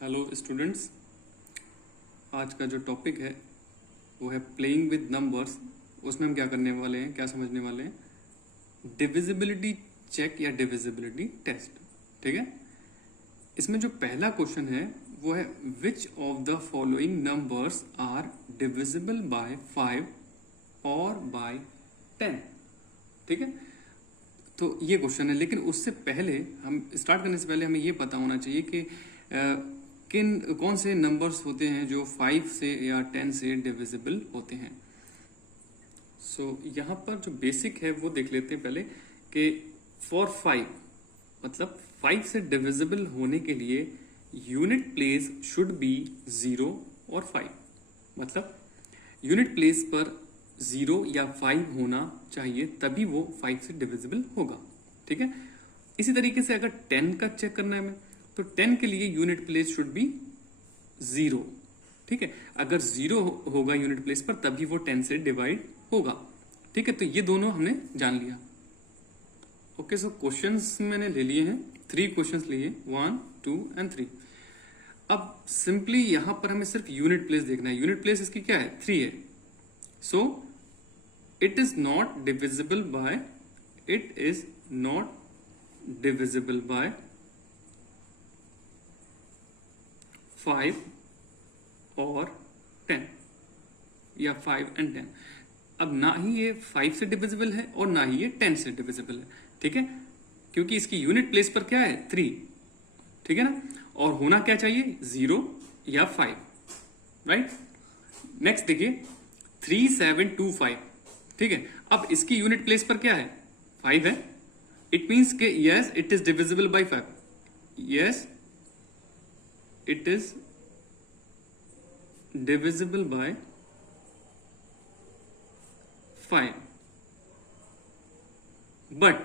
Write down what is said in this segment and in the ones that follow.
Hello students, आज का जो टॉपिक है वो है प्लेइंग विद नंबर्स। उसमें हम क्या करने वाले हैं, क्या समझने वाले हैं, डिविजिबिलिटी चेक या डिविजिबिलिटी टेस्ट। ठीक है, इसमें जो पहला क्वेश्चन है वो है which of the following numbers are divisible by 5 और बाय 10। ठीक है, तो ये क्वेश्चन है। लेकिन उससे पहले, हम स्टार्ट करने से पहले हमें ये पता होना चाहिए कि कौन से नंबर्स होते हैं जो 5 से या 10 से डिविजिबल होते हैं। सो यहाँ पर जो बेसिक है वो देख लेते हैं पहले कि फॉर 5 मतलब 5 से डिविजिबल होने के लिए यूनिट प्लेस शुड बी 0 और 5। मतलब यूनिट प्लेस पर 0 या 5 होना चाहिए, तभी वो 5 से डिविजिबल होगा। ठीक है, इसी तरीके से अगर 10 का चेक करना है हमें, तो 10 के लिए यूनिट प्लेस शुड बी 0। ठीक है, अगर 0 होगा यूनिट प्लेस पर तभी वो 10 से डिवाइड होगा। ठीक है, तो ये दोनों हमने जान लिया। ओके, सो क्वेश्चंस मैंने ले लिए हैं, 3 क्वेश्चंस लिए, 1, 2 एंड 3। अब सिंपली यहां पर हमें सिर्फ यूनिट प्लेस देखना है। यूनिट प्लेस इसकी क्या है, 3 है। So it is not divisible by 5 और 10 या 5 and 10। अब ना ही ये 5 से डिविजिबल है और ना ही ये 10 से डिविजिबल है। ठीक है, क्योंकि इसकी यूनिट प्लेस पर क्या है, 3। ठीक है ना, और होना क्या चाहिए, 0 या 5। राइट, नेक्स्ट देखिए 3, 7, 2, 5। ठीक है, अब इसकी यूनिट प्लेस पर क्या है, 5 है। इट मीन्स के yes it is divisible by 5। Yes it is divisible by 5, but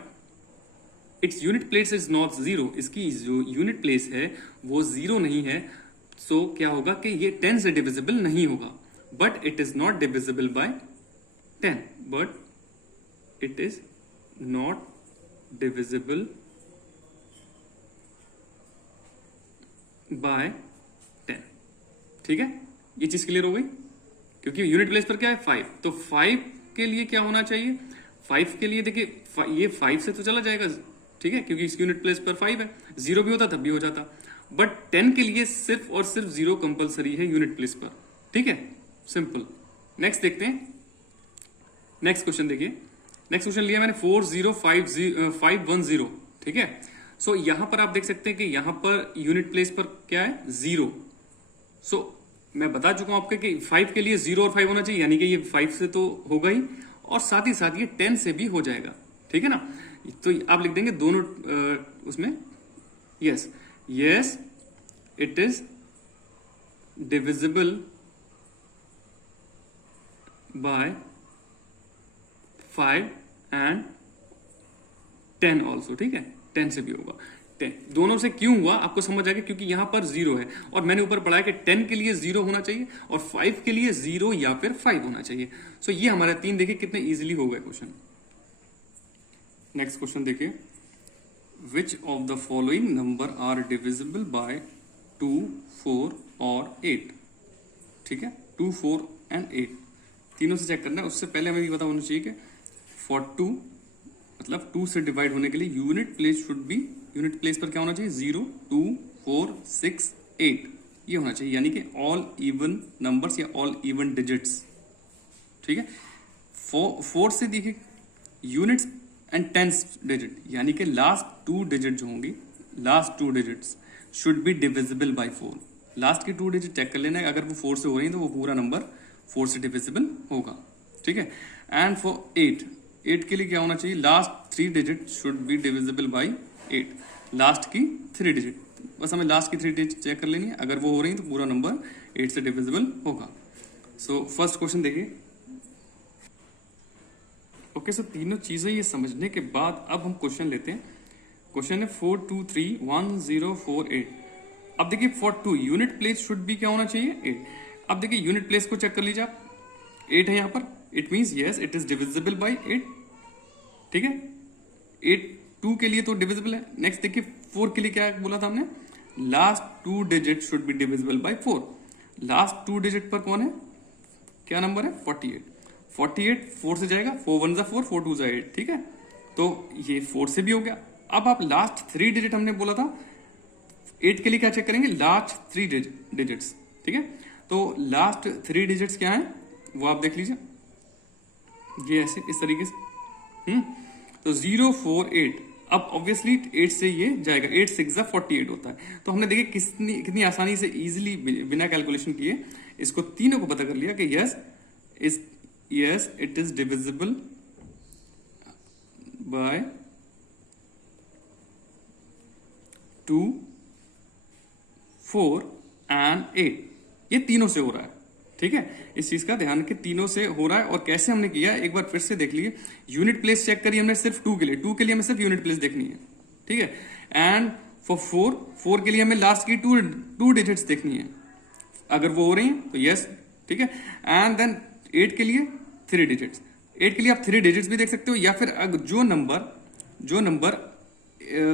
its unit place is not 0। इसकी जो यूनिट प्लेस है वो 0 नहीं है। सो क्या होगा कि ये 10 से डिविजिबल नहीं होगा। But it is not divisible bye 10, but it is not divisible bye 10। ठीक है, ये चीज क्लियर हो गई। क्योंकि यूनिट प्लेस पर क्या है, 5, तो 5 के लिए क्या होना चाहिए, 5 के लिए देखिए ये 5 से तो चला जाएगा। ठीक है, क्योंकि इसकी यूनिट प्लेस पर 5 है, 0 भी होता तब भी हो जाता। बट 10 के लिए सिर्फ और सिर्फ 0 कंपलसरी है यूनिट प्लेस पर। ठीक है, सिंपल। नेक्स्ट देखते हैं, नेक्स्ट क्वेश्चन देखिए। नेक्स्ट क्वेश्चन लिया मैंने 40510। ठीक है, सो यहां पर आप देख सकते हैं कि यहां पर यूनिट प्लेस पर क्या है, 0। सो मैं बता चुका हूं आपके कि 5 के लिए 0 और 5 होना चाहिए, यानी कि ये 5 से तो होगा ही और साथ ही साथ ये 10 से भी हो जाएगा। ठीक है ना, तो आप लिख देंगे दोनों उसमें yes it is divisible by 5 and 10 also. ठीक है, 10 से भी होगा। 10 दोनों से क्यों हुआ आपको समझ आएगा, क्योंकि यहां पर 0 है और मैंने ऊपर पढ़ा है कि 10 के लिए 0 होना चाहिए और 5 के लिए 0 या फिर 5 होना चाहिए। सो ये हमारा 3 देखिए कितने इजीली हो गए क्वेश्चन। नेक्स्ट क्वेश्चन देखिए, which of the following number are divisible by 2, 4 और 8। ठीक है, 2, 4 एंड 8 तीनों से चेक करना है। उससे पहले हमें ये पता होना चाहिए कि फॉर 2 मतलब 2 से डिवाइड होने के लिए unit place should be, unit place पर क्या होना चाहिए, 0, 2, 4, 6, 8 ये होना चाहिए, यानी कि ऑल इवन नंबर्स या ऑल इवन डिजिट्स। ठीक है, 4 से देखिए यूनिट्स एंड 10 डिजिट, यानी कि लास्ट 2 डिजिट जो होंगी, last 2 digits should be divisible bye 4। Last की 2 डिजिट चेक कर लेना है, अगर वो 4 से हो रही है तो वो पूरा नंबर 4 से डिविजिबल होगा। ठीक है, एंड फॉर 8 के लिए क्या होना चाहिए, last 3 digit should be divisible bye 8। Last की 3 डिजिट, बस हमें लास्ट की 3 डिजिट चेक कर लेनी है, अगर वो हो रही है तो पूरा नंबर 8 से डिविजिबल होगा। सो फर्स्ट क्वेश्चन देखिए। ओके, सो तीनों चीजें ये समझने के बाद अब हम क्वेश्चन लेते हैं। क्वेश्चन है 4231048। अब देखिए for 2 unit place should be क्या होना चाहिए, 8। अब देखिए यूनिट प्लेस को चेक कर लीजिए आप, 8 है यहाँ पर, it means yes it is divisible bye 8। ठीक है, 8 2 के लिए तो डिविजिबल है। नेक्स्ट देखिए 4 के लिए क्या बोला था हमने, last 2 digit should be divisible bye 4। Last 2 digit पर कौन है, क्या नंबर है, 48। 48 4 से जाएगा, 4 1 जा 4, 4 2 जा 8, ठीक है। तो ये 4 से भी हो गया। अब आप लास्ट 3 डिजिट, हमने बोला था 8 के लिए क्या चेक करेंगे, लास्ट 3 डिजिट्स, ठीक है। तो लास्ट 3 डिजिट्स क्या है वो आप देख लीजिए, ये ऐसे इस तरीके से, तो 0 4 8। अब ऑब्वियसली 8 से ये जाएगा, 8 6 जा 48 होता है। तो हमने देखिए कितनी आसानी से इजीली बिना कैलकुलेशन किए इसको तीनों को पता कर लिया कि yes it is divisible by 2 4 and 8। ये तीनों से हो रहा है, ठीक है। इस चीज का ध्यान रखिए, तीनों से हो रहा है। और कैसे हमने किया एक बार फिर से देख लीजिए। यूनिट प्लेस चेक करिए हमने सिर्फ 2 के लिए, 2 के लिए हमें सिर्फ यूनिट प्लेस देखनी है, ठीक है। एंड फॉर 4 के लिए हमें लास्ट की 2 डिजिट्स देखनी है, अगर वो हो रही है तो यस, ठीक है। एंड देन 8 के लिए 3 डिजिट्स, 8 के लिए आप 3 डिजिट्स भी देख सकते हो, या फिर अगर जो नंबर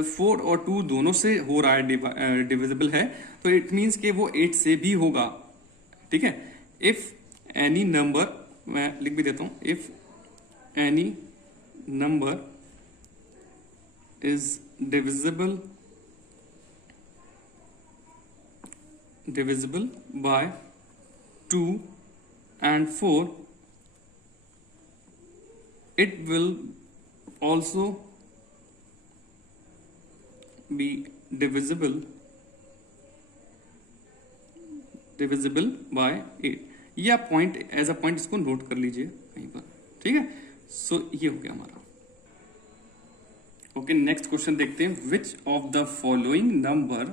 4 और 2 दोनों से हो रहा है, डिविजिबल है, तो इट मीन्स कि वो 8 से भी होगा, ठीक है। इफ एनी नंबर, मैं लिख भी देता हूं, if any number is divisible by 2 and 4, it will also be divisible by 8। ये आप पॉइंट एज अ पॉइंट इसको नोट कर लीजिए कहीं पर, ठीक है। सो ये हो गया हमारा। ओके, नेक्स्ट क्वेश्चन देखते हैं। Which of the following number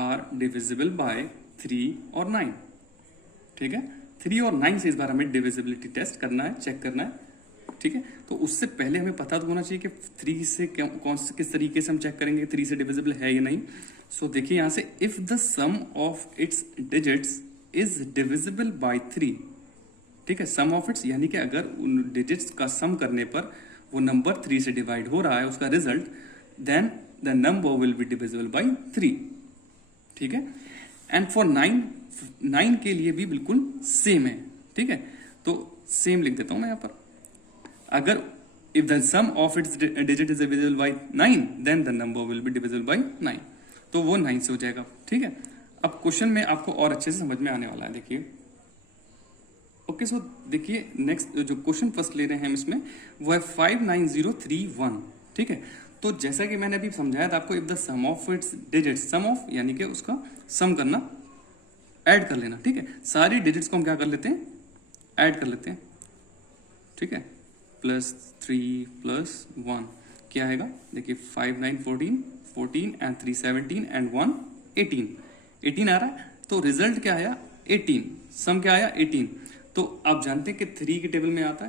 are divisible by 3 और 9, ठीक है। 3 और 9 से इस बार हमें डिविजिबिलिटी टेस्ट करना है, चेक करना है, ठीक है। तो उससे पहले हमें पता तो होना चाहिए कि 3 से किस तरीके से हम चेक करेंगे 3 से डिविजिबल है या नहीं। सो देखिए यहां से, if the sum of its digits is divisible by 3, ठीक है। सम ऑफ इट्स यानी कि अगर उन डिजिट्स का सम करने पर वो नंबर 3 से डिवाइड हो रहा है, उसका result, then the number will be divisible by 3, ठीक है। एंड फॉर 9 के लिए भी बिल्कुल सेम है, ठीक है। तो सेम लिख देता हूं मैं यहां पर, अगर if the sum of its digit is divisible by 9, then the number will be divisible by 9, तो वो 9 से हो जाएगा, ठीक है। अब क्वेश्चन में आपको और अच्छे से समझ में आने वाला है, देखिए। ओके, सो देखिए नेक्स्ट जो क्वेश्चन फर्स्ट ले रहे हैं हम इसमें, वो है 59031, ठीक है। तो जैसा कि मैंने अभी समझाया था आपको, if the sum of its digit, sum of यानी कि उसका सम करना, ऐड कर लेना, ठीक है। सारी डिजिट्स को हम क्या कर लेते हैं, ऐड कर लेते हैं, ठीक है। +3 +1 क्या आएगा, देखिए 5 9 14 एंड 3 17 एंड 1 18 आ रहा है। तो रिजल्ट क्या आया, 18, सम क्या आया 18। तो आप जानते हैं कि 3 के टेबल में आता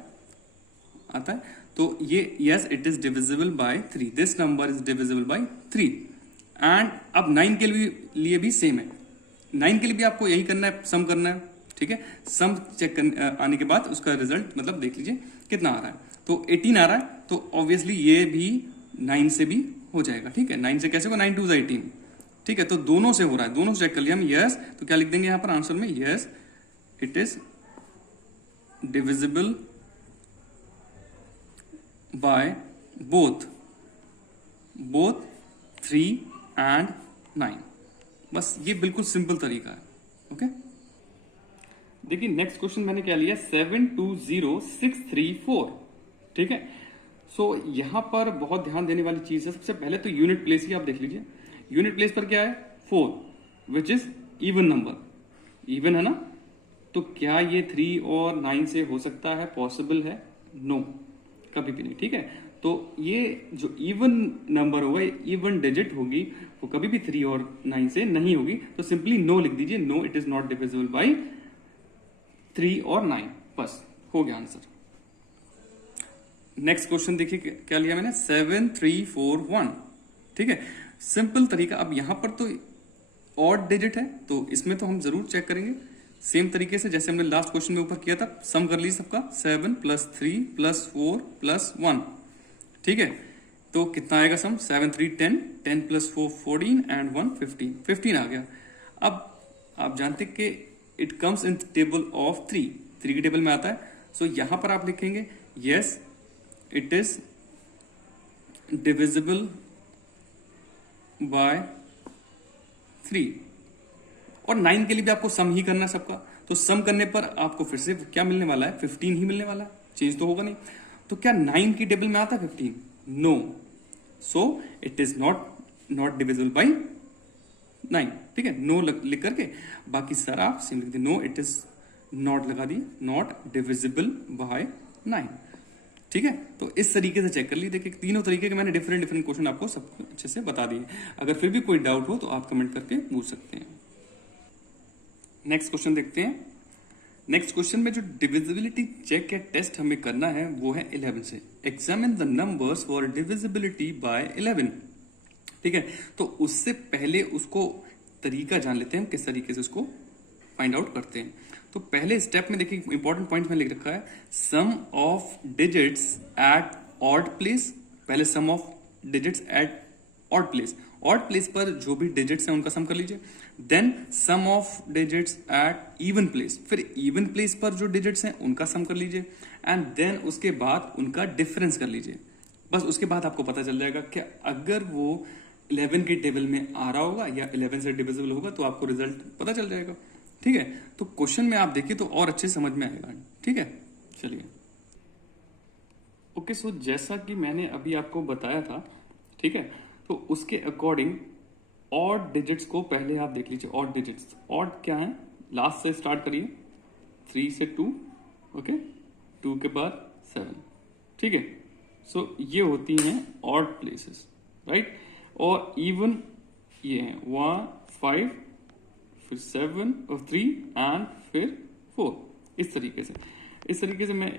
है। तो ये yes it is divisible by 3, this number is divisible by 3। And अब 9 के लिए भी सेम है, 9 के लिए भी आपको यही करना है, सम करना है, ठीक है। सम चेक आने के बाद उसका रिजल्ट मतलब देख लीजिए कितना आ रहा है। तो 18 आ रहा है, तो ऑब्वियसली ये भी 9 से भी हो जाएगा, ठीक है। 9 से कैसे होगा, 9 2 18, ठीक है। तो दोनों से हो रहा है, दोनों से चेक कर लिया हम, यस। तो क्या लिख देंगे यहां पर आंसर में, yes it is divisible by both 3 and 9। बस ये बिल्कुल सिंपल तरीका है, ओके। देखिए नेक्स्ट क्वेश्चन मैंने क्या लिया, 720634, ठीक है। सो यहां पर बहुत ध्यान देने वाली चीज है, सबसे पहले तो यूनिट प्लेस ही आप देख लीजिए। यूनिट प्लेस पर क्या है, 4, which is even number, even है ना। तो क्या ये 3 और 9 से हो सकता है, पॉसिबल है, नो, कभी भी नहीं, ठीक है। तो ये जो इवन नंबर होगा, इवन डिजिट होगी, वो कभी भी 3 और 9 से नहीं होगी। तो सिंपली नो लिख दीजिए, no it is not divisible by 3 और 9, बस हो गया आंसर। नेक्स्ट क्वेश्चन देखिए क्या लिया मैंने, 7341, ठीक है। सिंपल तरीका। अब यहां पर तो ऑड डिजिट है, तो इसमें तो हम जरूर चेक करेंगे सेम तरीके से जैसे हमने लास्ट क्वेश्चन में ऊपर किया था, सम कर लीजिए सबका, 7 + 3 + 4 + 1, ठीक है। तो कितना आएगा सम? 7 3 10, 10 प्लस 4 14 एंड 1 15, 15 आ गया। अब आप जानते कि it comes in table of 3, 3 की टेबल में आता है। सो यहां पर आप लिखेंगे yes it is divisible by 3। और 9 के लिए भी आपको सम ही करना है सबका, तो सम करने पर आपको फिर से क्या मिलने वाला है? 15 ही मिलने वाला है, चेंज तो होगा नहीं। तो क्या 9 की टेबल में आता है 15? No, so it is not divisible by 9। ठीक है, नो लिख करके बाकी सारा आप सिम लिख दिए, नो इट इज नॉट लगा दिए, नॉट डिविजिबल बाय 9। ठीक है, तो इस तरीके से चेक कर लीजिए। देखिए तीनों तरीके के मैंने डिफरेंट क्वेश्चन आपको सब अच्छे से बता दिए। अगर फिर भी कोई डाउट हो तो आप कमेंट करके पूछ सकते हैं। नेक्स्ट क्वेश्चन देखते हैं। नेक्स्ट क्वेश्चन में जो डिविजिबिलिटी चेक या टेस्ट हमें करना है वो है 11 से। Examine the numbers for divisibility bye 11। ठीक है, तो उससे पहले उसको तरीका जान लेते हैं, हम किस तरीके से उसको फाइंड आउट करते हैं। तो पहले स्टेप में देखिए इंपॉर्टेंट पॉइंट में लिख रखा है sum of digits at odd place. पहले sum of digits at odd place, odd place पर जो भी डिजिट्स हैं उनका सम कर लीजिए। Then sum of digits at even place, फिर इवन प्लेस पर जो डिजिट्स हैं उनका सम कर लीजिए। एंड देन उसके बाद उनका डिफरेंस कर लीजिए। बस उसके बाद आपको पता चल जाएगा कि अगर वो 11 की टेबल में आ रहा होगा या 11 से डिविजिबल होगा तो आपको रिजल्ट पता चल जाएगा। ठीक है, तो क्वेश्चन में आप देखिए तो और अच्छे समझ में आएगा। ठीक है, चलिए। ओके, सो जैसा कि मैंने अभी आपको बताया था, ठीक है, तो उसके अकॉर्डिंग ऑड डिजिट्स को पहले आप देख लीजिए। ऑड डिजिट्स, ऑड क्या है? लास्ट से स्टार्ट करिए, 3 से 2, ओके, 2 के बाद 7। ठीक है, सो ये होती हैं ऑड प्लेसेस, राइट। और इवन ये है 1 5 फिर 7 और 3 एंड फिर 4। इस तरीके से मैं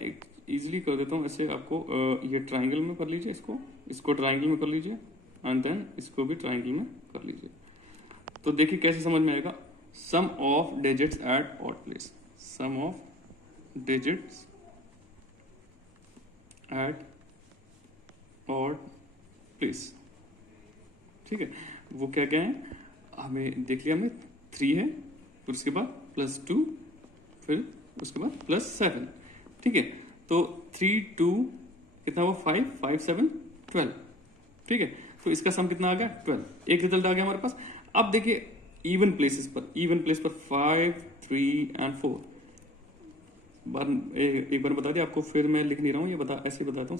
इजीली कर देता हूं। ऐसे आपको ये ट्राइंगल में कर लीजिए, इसको ट्राइंगल में कर लीजिए एंड देन इसको भी ट्राइंगल में कर लीजिए। तो देखिए कैसे समझ में आएगा। Sum of digits at odd place, sum of digits at odd place. ठीक है, वो क्या क्या है हमें देख लिया। हमें 3 है, फिर उसके बाद +2, फिर उसके बाद +7। ठीक है, तो 3 2 कितना हुआ? 5 5 7 12। ठीक है, तो इसका सम कितना आ गया? 12। एक रिजल्ट आ गया हमारे पास। अब देखिए इवन प्लेस पर 5 3 एंड 4। एक बार बता दिया आपको, फिर मैं लिख नहीं रहा हूं, ये ऐसे बताता हूं।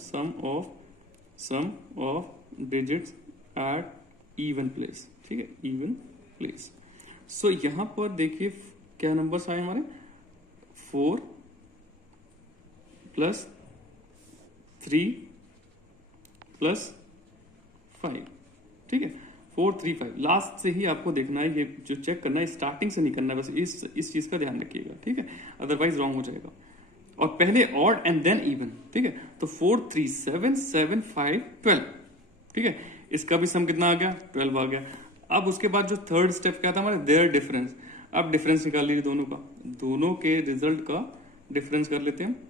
Sum of digits at even place. ठीक है, इवन प्लेस। सो यहां पर देखिए क्या नंबर्स आए हमारे? 4 + 3 + 5। ठीक है, 4 3 5। लास्ट से ही आपको देखना है, ये जो चेक करना है स्टार्टिंग से नहीं करना है, बस इस चीज का ध्यान रखिएगा। ठीक है, अदरवाइज रॉन्ग हो जाएगा। और पहले ऑड एंड देन इवन। ठीक है, तो 4 3 7 7 5 12। ठीक है, इसका भी सम कितना आ गया? 12 आ गया। अब उसके बाद जो थर्ड स्टेप क्या था हमारे? There difference. अब डिफरेंस निकाल लीजिए दोनों का, दोनों के रिजल्ट का डिफरेंस कर लेते हैं।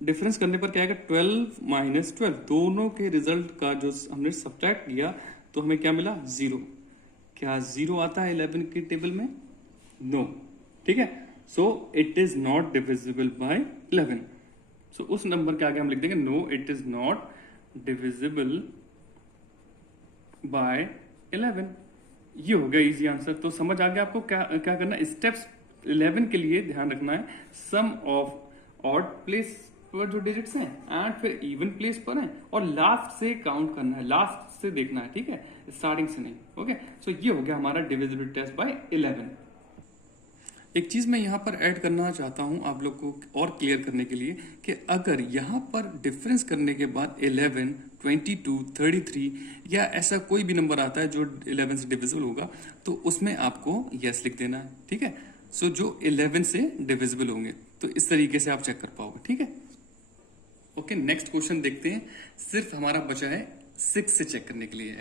डिफरेंस करने पर क्या आएगा? 12 - 12। दोनों के रिजल्ट का जो हमने सब्ट्रैक्ट किया तो हमें क्या मिला? 0। क्या 0 आता है 11 की टेबल में? नो। ठीक है, so it is not divisible by 11। So उस नंबर के आगे हम लिख देंगे no it is not divisible by 11। ये हो गया इजी आंसर। तो समझ आ गया आपको क्या क्या करना है। स्टेप्स 11 के लिए ध्यान रखना है सम ऑफ ऑड प्लेस पर जो डिजिट्स हैं एंड फिर इवन प्लेस पर हैं, और लास्ट से काउंट करना है, लास्ट से देखना है। ठीक है, स्टार्टिंग से नहीं। ओके, सो ये हो गया हमारा डिविजिबिलिटी टेस्ट बाय 11। एक चीज मैं यहां पर ऐड करना चाहता हूं आप लोग को और क्लियर करने के लिए कि अगर यहां पर डिफरेंस करने के बाद 11 22 33 या ऐसा कोई भी नंबर आता है जो 11 से डिविजिबल होगा तो उसमें आपको यस लिख देना है। ठीक है, सो जो 11 से डिविजिबल होंगे तो इस तरीके से आप चेक कर पाओगे। ठीक है, ओके, नेक्स्ट क्वेश्चन देखते हैं। सिर्फ हमारा बचा है 6 से चेक करने के लिए।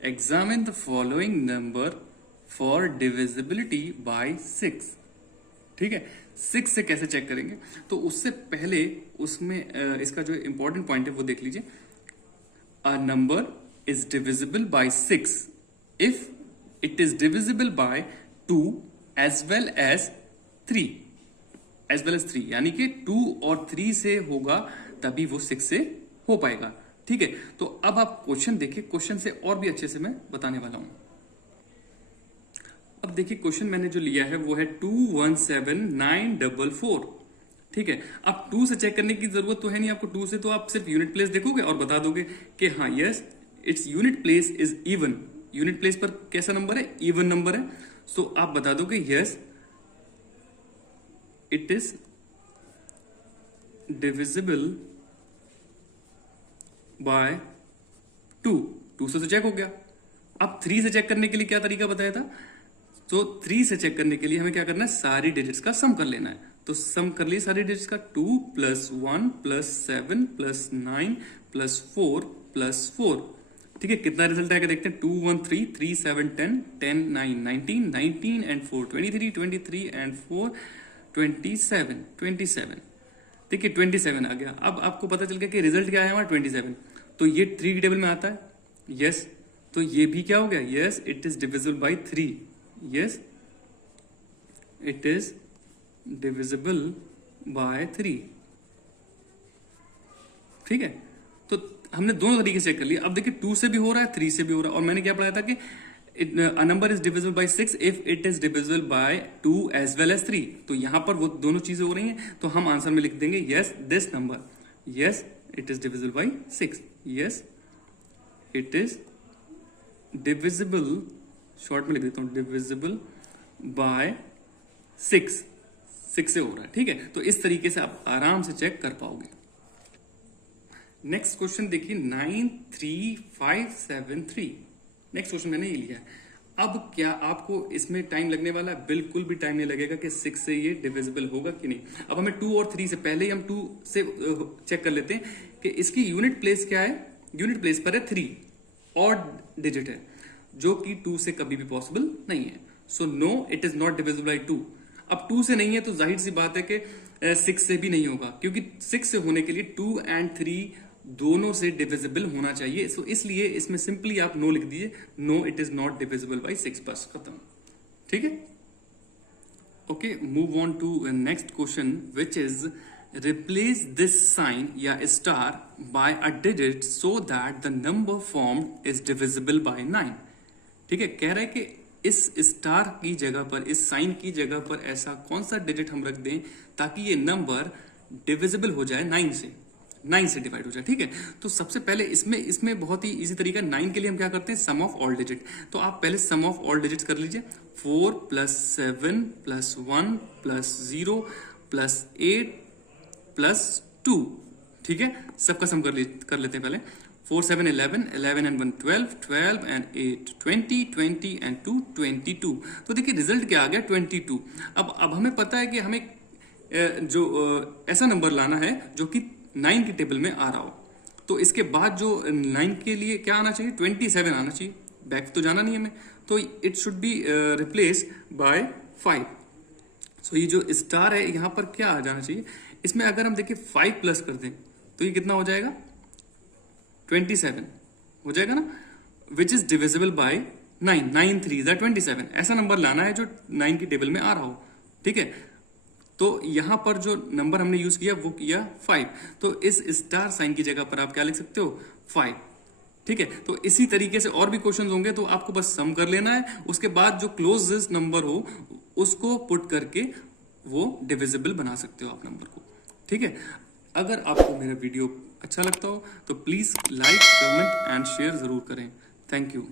Examine the following number for divisibility bye 6। ठीक है, 6 से कैसे चेक करेंगे, तो उससे पहले उसमें इसका जो इंपॉर्टेंट पॉइंट है वो देख लीजिए। A number is divisible by 6 if it is divisible by 2 as well as 3 यानी कि 2 और 3 से होगा तभी वो 6 से हो पाएगा। ठीक है, तो अब आप क्वेश्चन देखिए, क्वेश्चन से और भी अच्छे से मैं बताने वाला हूं। अब देखिए क्वेश्चन मैंने जो लिया है वो है 217944। ठीक है, अब 2 से चेक करने की जरूरत तो है नहीं आपको, 2 से तो आप सिर्फ यूनिट प्लेस देखोगे और बता दोगे कि हाँ yes its unit place is even. Unit place पर कैसा नंबर है, इवन नंबर है। सो आप बता दोगे yes it is divisible by 2 से चेक हो गया। अब 3 से चेक करने के लिए क्या तरीका बताया था, तो 3 से चेक करने के लिए हमें क्या करना है, सारी डिजिट्स का सम कर लेना है। तो सम कर लिए सारी डिजिट्स का, 2 + 1 + 7 + 9 + 4 + 4। ठीक है, कितना रिजल्ट आएगा देखते हैं। 2 1 3 3 7 10 10 9 19 19 एंड 4 23 23 एंड 4 27 27। देखिए 27 आ गया। अब आपको पता चल गया कि रिजल्ट क्या है हमारा 27। तो ये 3 की टेबल में आता है, यस। तो ये भी क्या हो गया, yes it is divisible by 3। Yes it is divisible by 3। ठीक है, तो हमने दोनों तरीके से चेक कर लिया। अब देखिए 2 से भी हो रहा है, 3 से भी हो रहा है। और मैंने क्या पढ़ाया था कि a number is divisible by 6 if it is divisible by 2 as well as 3। तो यहां पर वो दोनों चीजें हो रही हैं, तो हम आंसर में लिख देंगे yes this number, yes it is divisible by 6, yes it is divisible, short में लिख देता हूं, divisible by 6 से हो रहा है। ठीक है, तो इस तरीके से आप आराम से चेक कर पाओगे। नेक्स्ट क्वेश्चन देखिए 93573। नेक्स्ट क्वेश्चन मैंने ये लिया है। अब क्या आपको इसमें टाइम लगने वाला है, बिल्कुल भी टाइम नहीं लगेगा कि 6 से ये डिविजिबल होगा कि नहीं। अब हमें 2 और 3 से पहले ही हम 2 से चेक कर लेते हैं कि इसकी यूनिट प्लेस क्या है। यूनिट प्लेस पर है 3, ऑड डिजिट है, जो कि 2 से कभी भी पॉसिबल नहीं है। So no it is not divisible by 2। अब 2 से नहीं है तो जाहिर सी बात है कि 6 से भी नहीं होगा, क्योंकि 6 से होने के लिए 2 एंड 3 दोनों से डिविजिबल होना चाहिए। सो इसलिए इसमें सिंपली आप नो लिख दीजिए, no it is not divisible by 6, बस खत्म। ठीक है, okay move on to next question which is replace this sign या star by a digit so that the number formed is divisible by 9। ठीक है, कह रहा है कि इस स्टार की जगह पर, इस साइन की जगह पर ऐसा कौन सा डिजिट हम रख दें ताकि ये नंबर डिविजिबल हो जाए 9 से, 9 से डिवाइड हो जाए। ठीक है, तो सबसे पहले इसमें बहुत ही इजी तरीका, 9 के लिए हम क्या करते हैं, सम ऑफ ऑल डिजिट। तो आप पहले सम ऑफ ऑल डिजिट्स कर लीजिए, 4 + 7 + 1 + 0 + 8 + 2। ठीक है, सबका सम कर लेते हैं पहले। 4 7 11 11 and 1 12 12 and 8 20 20 and 2 22। तो देखिए रिजल्ट क्या आ गया, 22। अब हमें पता है कि हमें जो ऐसा नंबर लाना है जो कि 9 की टेबल में आ रहा हो। तो इसके बाद जो 9 के लिए क्या आना चाहिए, 27 आना चाहिए। बैक तो जाना नहीं है हमें, तो it should be replace by 5। सो ये जो स्टार है यहां पर क्या आ जाना चाहिए, इसमें अगर हम देखिए 5 प्लस कर दें तो ये कितना हो जाएगा, 27 हो जाएगा ना, विच इज डिविजिबल बाय 9। 9 3 = 27। ऐसा नंबर लाना है जो 9 की टेबल में आ रहा हो। ठीक है, तो यहां पर जो नंबर हमने यूज किया वो किया 5। तो इस स्टार साइन की जगह पर आप क्या लिख सकते हो, 5। ठीक है, तो इसी तरीके से और भी क्वेश्चंस होंगे, तो आपको बस सम कर लेना है। उसके बाद जो क्लोजेस्ट नंबर हो उसको पुट करके वो डिविजिबल बना सकते हो आप नंबर को। ठीक है, अगर आपको मेरा वीडियो अच्छा लगता हो तो please like, comment and share जरूर करें। Thank you.